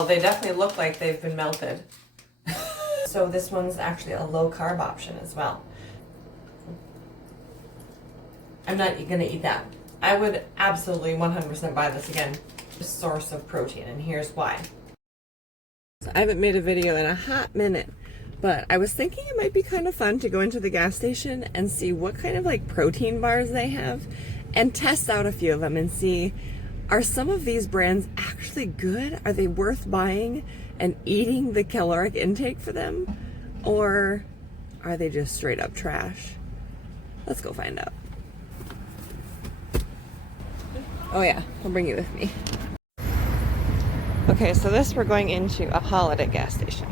Well, they definitely look like they've been melted. So this one's actually a low carb option as well. I'm not gonna eat that. I would absolutely 100% buy this again. Source of protein, and here's why. So I haven't made a video in a hot minute, but I was thinking it might be kind of fun to go into the gas station and see what kind of like protein bars they have and test out a few of them and see, are some of these brands actually good? Are they worth buying and eating the caloric intake for them? Or are they just straight up trash? Let's go find out. Oh yeah, I'll bring you with me. Okay, so we're going into a Holiday gas station.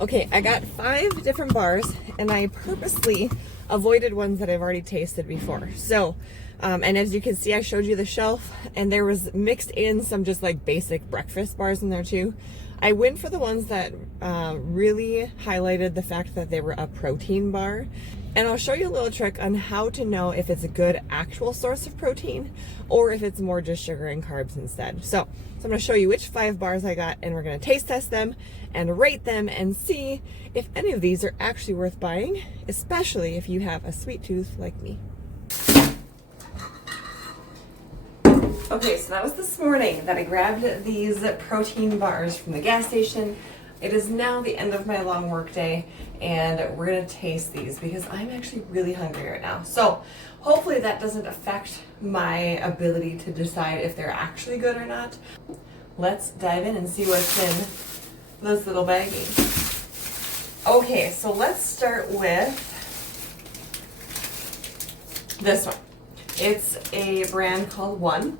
Okay, I got 5 different bars, and I purposely avoided ones that I've already tasted before. So, and as you can see, I showed you the shelf, and there was mixed in some just like basic breakfast bars in there too. I went for the ones that really highlighted the fact that they were a protein bar. And I'll show you a little trick on how to know if it's a good actual source of protein or if it's more just sugar and carbs instead. So I'm going to show you which 5 bars I got, and we're going to taste test them and rate them and see if any of these are actually worth buying, especially if you have a sweet tooth like me. Okay, so that was this morning that I grabbed these protein bars from the gas station. It is now the end of my long work day, and we're gonna taste these because I'm actually really hungry right now. So hopefully that doesn't affect my ability to decide if they're actually good or not. Let's dive in and see what's in this little baggie. Okay, so let's start with this one. It's a brand called One.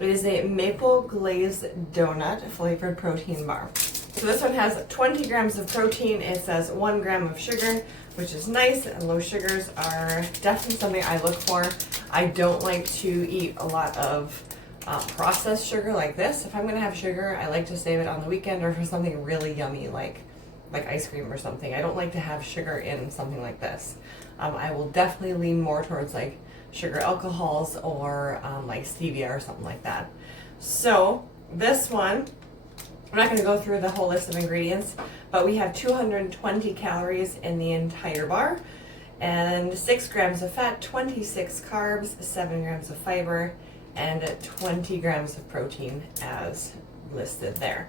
It is a maple glazed donut flavored protein bar. So this one has 20 grams of protein. It says 1 gram of sugar, which is nice. And low sugars are definitely something I look for. I don't like to eat a lot of processed sugar like this. If I'm gonna have sugar, I like to save it on the weekend or for something really yummy like ice cream or something. I don't like to have sugar in something like this. I will definitely lean more towards like sugar alcohols or like stevia or something like that. So this one, I'm not going to go through the whole list of ingredients, but we have 220 calories in the entire bar and 6 grams of fat, 26 carbs, 7 grams of fiber, and 20 grams of protein as listed there.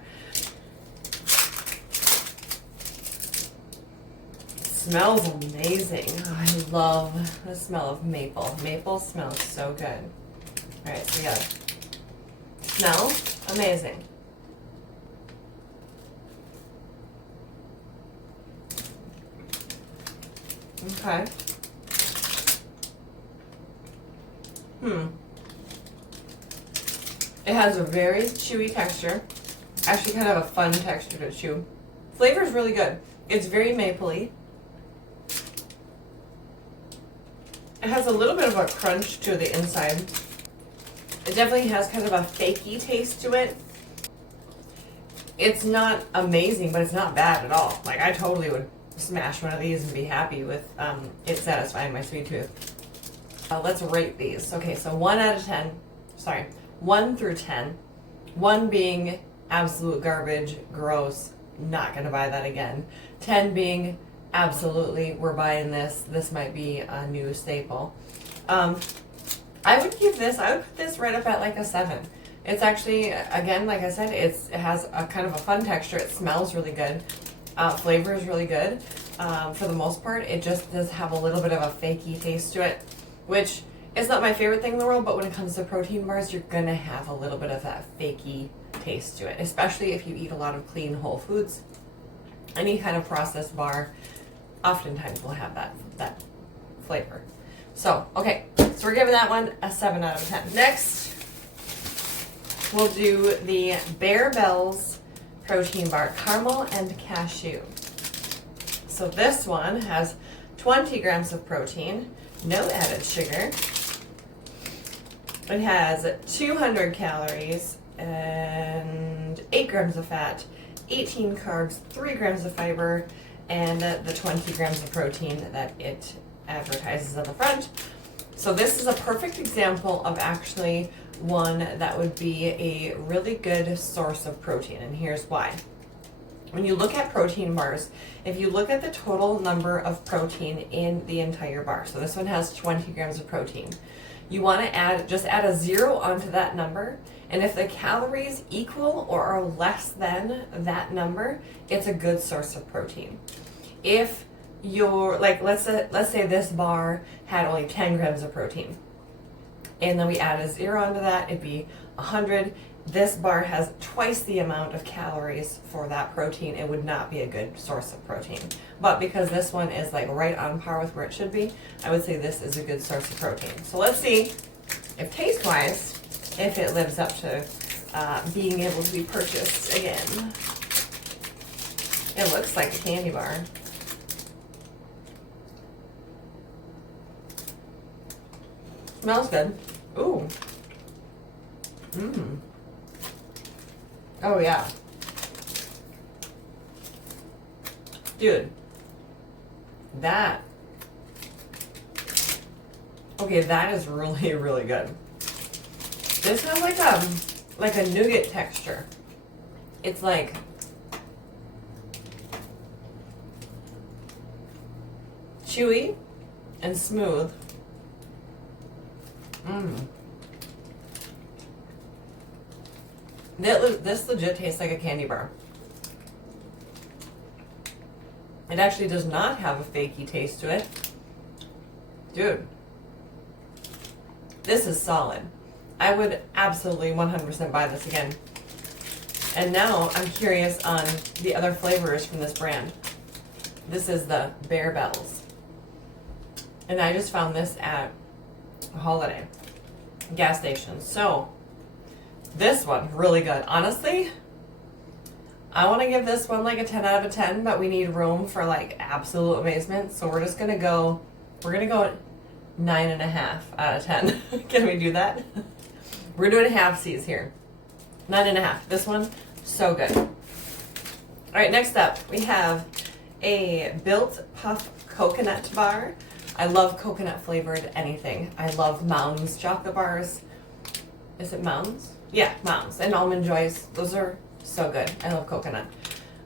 Smells amazing. Oh, I love the smell of maple. Maple smells so good. All right, so we got smell amazing. Okay. It has a very chewy texture. Actually kind of a fun texture to chew. Flavor is really good. It's very mapley. It has a little bit of a crunch to the inside. It definitely has kind of a fakey taste to it. It's not amazing, but it's not bad at all. Like, I totally would smash one of these and be happy with it satisfying my sweet tooth. Let's rate these. Okay, so 1 through 10. 1 being absolute garbage, gross, not gonna buy that again. 10 being absolutely, we're buying this. This might be a new staple. I would put this right up at like a 7. It's actually, again, like I said, it has a kind of a fun texture. It smells really good. Flavor is really good. For the most part, it just does have a little bit of a fakey taste to it, which is not my favorite thing in the world, but when it comes to protein bars, you're gonna have a little bit of that fakey taste to it, especially if you eat a lot of clean whole foods. Any kind of processed bar oftentimes will have that flavor. So, okay, so we're giving that one a 7 out of 10. Next, we'll do the Bear Bells protein bar, caramel and cashew. So this one has 20 grams of protein, no added sugar. It has 200 calories, and 8 grams of fat, 18 carbs, 3 grams of fiber, and the 20 grams of protein that it advertises on the front. So this is a perfect example of actually one that would be a really good source of protein, and here's why. When you look at protein bars, if you look at the total number of protein in the entire bar, so this one has 20 grams of protein, you want to just add a 0 onto that number, and if the calories equal or are less than that number, it's a good source of protein. If you're like, let's say this bar had only 10 grams of protein, and then we add a 0 onto that, it'd be 100. This bar has twice the amount of calories for that protein. It would not be a good source of protein. But because this one is like right on par with where it should be, I would say this is a good source of protein. So let's see if taste-wise, if it lives up to being able to be purchased again. It looks like a candy bar. Smells good. Ooh. Mmm. Oh yeah. Dude. That. Okay, that is really, really good. This has like a nougat texture. It's like chewy and smooth. Mmm. This legit tastes like a candy bar. It actually does not have a fakey taste to it. Dude, this is solid. I would absolutely 100% buy this again. And now I'm curious on the other flavors from this brand. This is the Bear Bells. And I just found this at a Holiday gas station. So this one, really good. Honestly, I want to give this one like a 10 out of a 10, but we need room for like absolute amazement. So we're just going to go, 9.5 out of 10. Can we do that? We're doing half C's here. 9.5. This one, so good. All right, next up, we have a Built Puff Coconut Bar. I love coconut flavored anything. I love Mounds chocolate bars. Is it Mounds? Yeah, Mounds and Almond Joys. Those are so good. I love coconut.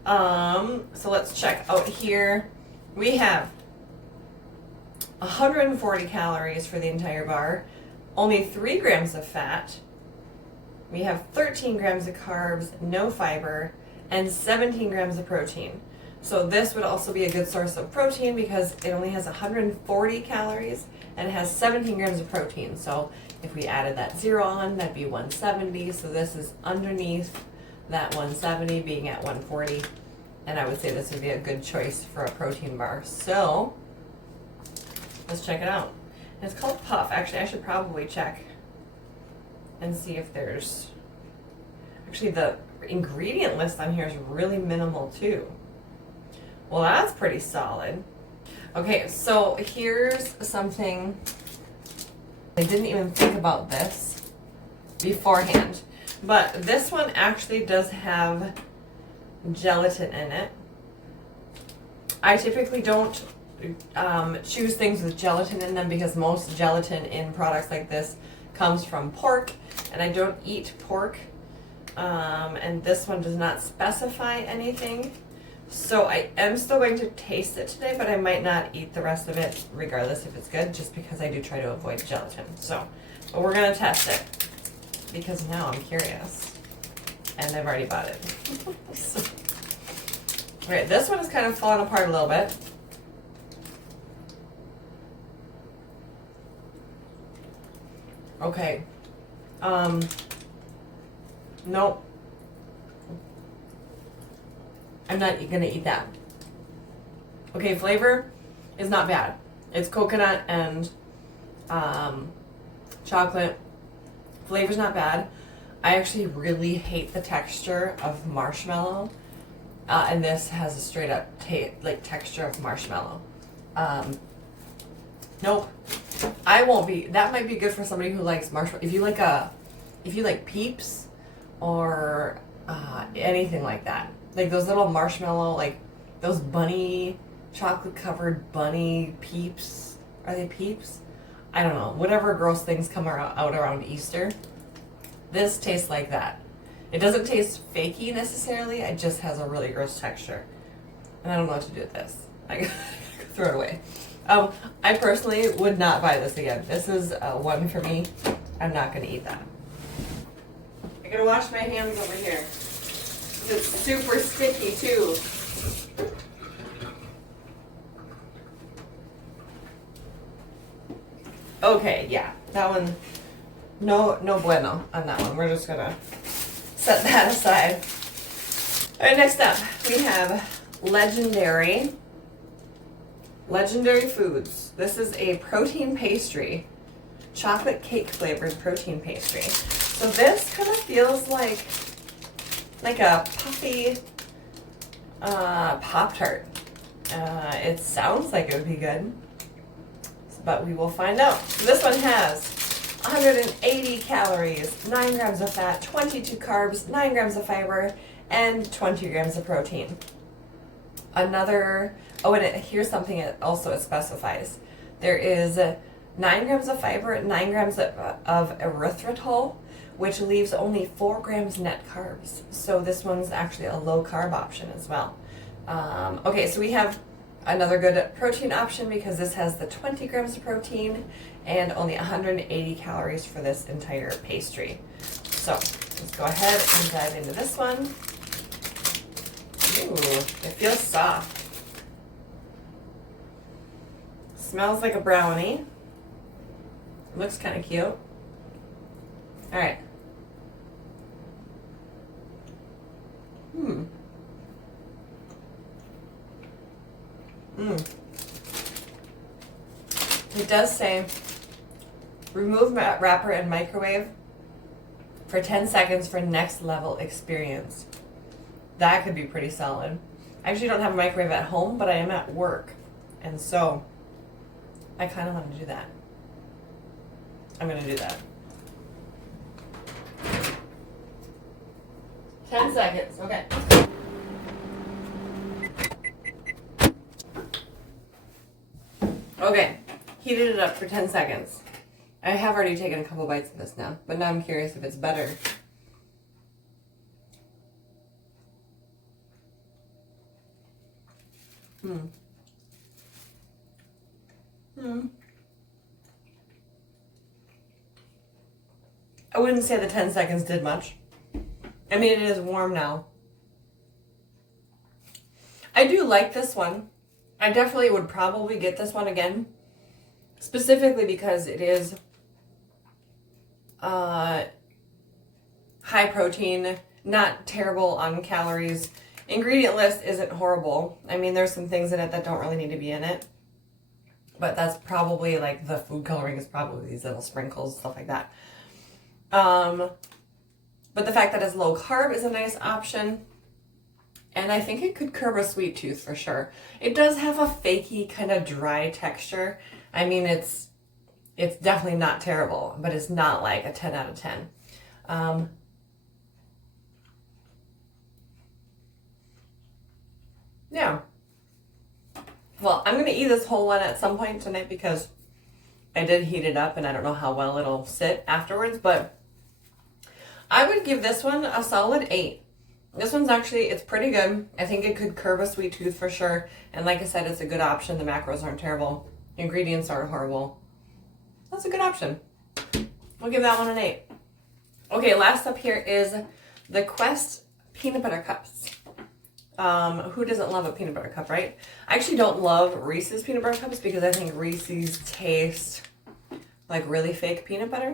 So let's check out here. We have 140 calories for the entire bar, only 3 grams of fat. We have 13 grams of carbs, no fiber, and 17 grams of protein. So this would also be a good source of protein because it only has 140 calories and it has 17 grams of protein. So if we added that 0 on, that'd be 170. So this is underneath that 170 being at 140. And I would say this would be a good choice for a protein bar. So let's check it out. And it's called Puff. Actually, I should probably check and see if there's... Actually, the ingredient list on here is really minimal too. Well, that's pretty solid. Okay, so here's something. I didn't even think about this beforehand, but this one actually does have gelatin in it. I typically don't choose things with gelatin in them because most gelatin in products like this comes from pork, and I don't eat pork. And this one does not specify anything. So I am still going to taste it today, but I might not eat the rest of it regardless if it's good, just because I do try to avoid gelatin. So, but we're going to test it because now I'm curious and I've already bought it. So, right, this one is kind of falling apart a little bit. Okay. Nope. I'm not gonna eat that. Okay, flavor is not bad. It's coconut and chocolate. Flavor's not bad. I actually really hate the texture of marshmallow, and this has a straight up texture of marshmallow. Nope. I won't be. That might be good for somebody who likes marshmallow. If you like Peeps or anything like that. Like those little marshmallow, like those bunny, chocolate covered bunny peeps. Are they peeps? I don't know. Whatever gross things come out around Easter. This tastes like that. It doesn't taste fakey necessarily. It just has a really gross texture. And I don't know what to do with this. I throw it away. I personally would not buy this again. This is one for me. I'm not going to eat that. I gotta wash my hands over here. It's super sticky too. Okay, yeah, that one, no bueno on that one. We're just gonna set that aside. All right, next up we have Legendary Foods. This is a protein pastry, chocolate cake flavored protein pastry. So this kind of feels like a puffy Pop-Tart. It sounds like it would be good, but we will find out. So this one has 180 calories, 9 grams of fat, 22 carbs, 9 grams of fiber, and 20 grams of protein. Here's something it specifies. There is 9 grams of fiber, 9 grams of erythritol, which leaves only 4 grams net carbs. So this one's actually a low carb option as well. Okay, so we have another good protein option because this has the 20 grams of protein and only 180 calories for this entire pastry. So let's go ahead and dive into this one. Ooh, it feels soft. Smells like a brownie. Looks kind of cute. All right. It does say, remove wrapper and microwave for 10 seconds for next level experience. That could be pretty solid. I actually don't have a microwave at home, but I am at work. And so I kind of want to do that. I'm going to do that. 10 seconds, okay. Okay, heated it up for 10 seconds. I have already taken a couple bites of this now, but now I'm curious if it's better. I wouldn't say the 10 seconds did much. I mean, it is warm now. I do like this one. I definitely would probably get this one again, specifically because it is high protein, not terrible on calories. Ingredient list isn't horrible. I mean, there's some things in it that don't really need to be in it, but that's probably like the food coloring is probably these little sprinkles, stuff like that. But the fact that it's low carb is a nice option. And I think it could curb a sweet tooth for sure. It does have a fakey kind of dry texture. I mean, it's definitely not terrible, but it's not like a 10 out of 10. Yeah. Well, I'm going to eat this whole one at some point tonight because I did heat it up and I don't know how well it'll sit afterwards, but I would give this one a solid 8. This one's actually, it's pretty good. I think it could curb a sweet tooth for sure. And like I said, it's a good option. The macros aren't terrible. The ingredients aren't horrible. That's a good option. We'll give that one an 8. Okay, last up here is the Quest Peanut Butter Cups. Who doesn't love a peanut butter cup, right? I actually don't love Reese's peanut butter cups because I think Reese's taste like really fake peanut butter.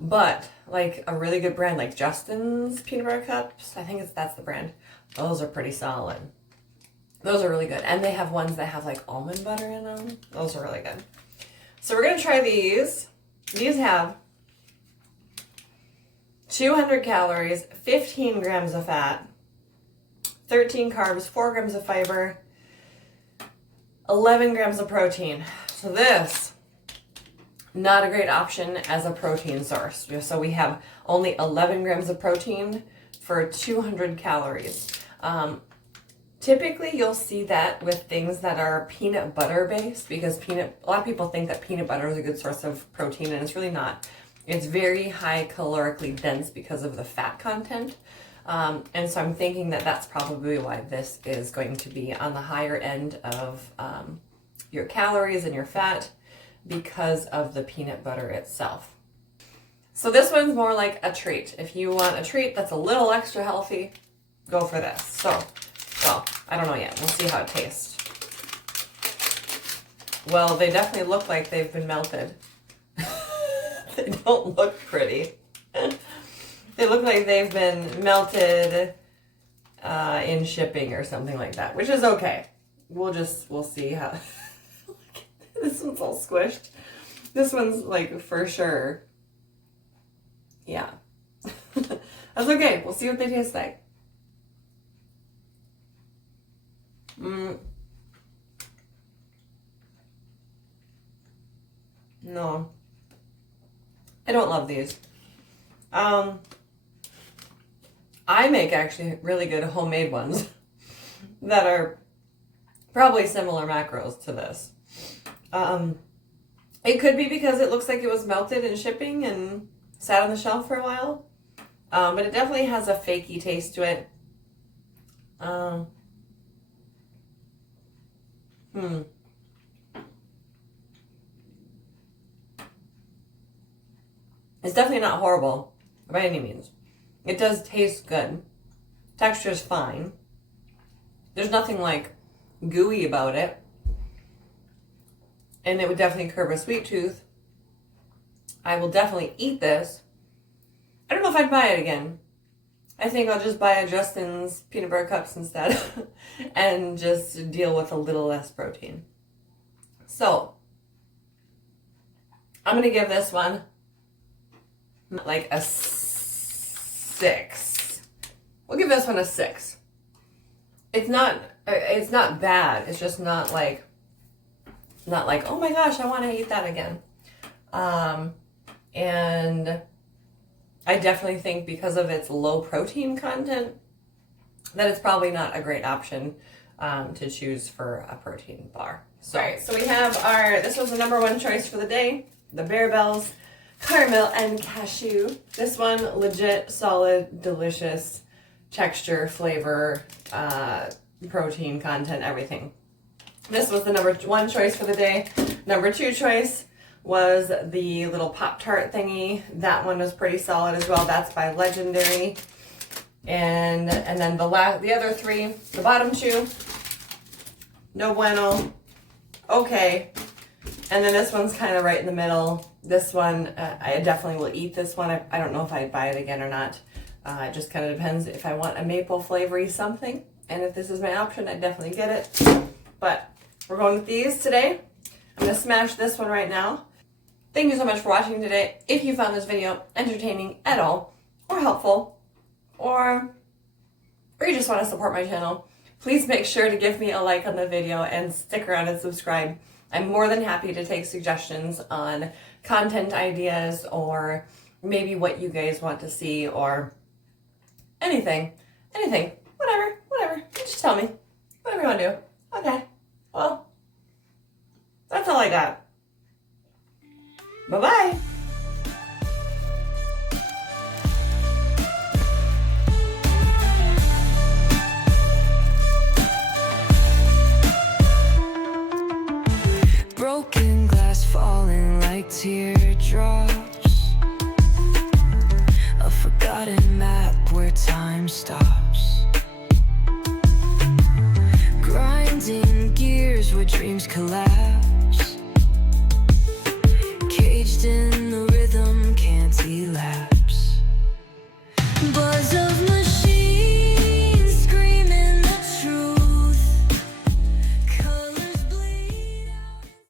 But like a really good brand like Justin's peanut butter cups, I think that's the brand. Those are pretty solid. Those are really good. And they have ones that have like almond butter in them. Those are really good. So we're going to try these. These have 200 calories, 15 grams of fat, 13 carbs, 4 grams of fiber, 11 grams of protein. So this, not a great option as a protein source. So we have only 11 grams of protein for 200 calories. Typically, you'll see that with things that are peanut butter based, because a lot of people think that peanut butter is a good source of protein, and it's really not. It's very high calorically dense because of the fat content. And so I'm thinking that that's probably why this is going to be on the higher end of your calories and your fat, because of the peanut butter itself. So this one's more like a treat. If you want a treat that's a little extra healthy, go for this. So, well, I don't know yet. We'll see how it tastes. Well, they definitely look like they've been melted. They don't look pretty. They look like they've been melted in shipping or something like that, which is okay. We'll see how. This one's all squished. This one's like for sure. Yeah. That's okay. We'll see what they taste like. No. I don't love these. I make actually really good homemade ones that are probably similar macros to this. It could be because it looks like it was melted in shipping and sat on the shelf for a while. But it definitely has a fakey taste to it. It's definitely not horrible by any means. It does taste good. Texture's fine. There's nothing like gooey about it. And it would definitely curb a sweet tooth. I will definitely eat this. I don't know if I'd buy it again. I think I'll just buy a Justin's peanut butter cups instead and just deal with a little less protein. So, I'm going to give this one like a 6. We'll give this one a 6. It's not bad. It's just not like, oh my gosh, I want to eat that again. And I definitely think because of its low protein content that it's probably not a great option to choose for a protein bar. So, all right, so we have this was the number 1 choice for the day, the Barebells Caramel and Cashew. This one, legit, solid, delicious texture, flavor, protein content, everything. This was the number 1 choice for the day. Number 2 choice was the little Pop-Tart thingy. That one was pretty solid as well. That's by Legendary. And then the other 3, the bottom 2, no bueno, okay. And then this one's kind of right in the middle. This one, I definitely will eat this one. I don't know if I'd buy it again or not. It just kind of depends if I want a maple flavory something. And if this is my option, I'd definitely get it. But we're going with these today. I'm going to smash this one right now. Thank you so much for watching today. If you found this video entertaining at all, or helpful, or you just want to support my channel, please make sure to give me a like on the video and stick around and subscribe. I'm more than happy to take suggestions on content ideas or maybe what you guys want to see or anything, whatever. Just tell me, whatever you want to do. Okay, well, that's all I got. Bye-bye. Broken glass falling like teardrops, a forgotten map where time stops, grinding gears where dreams collapse.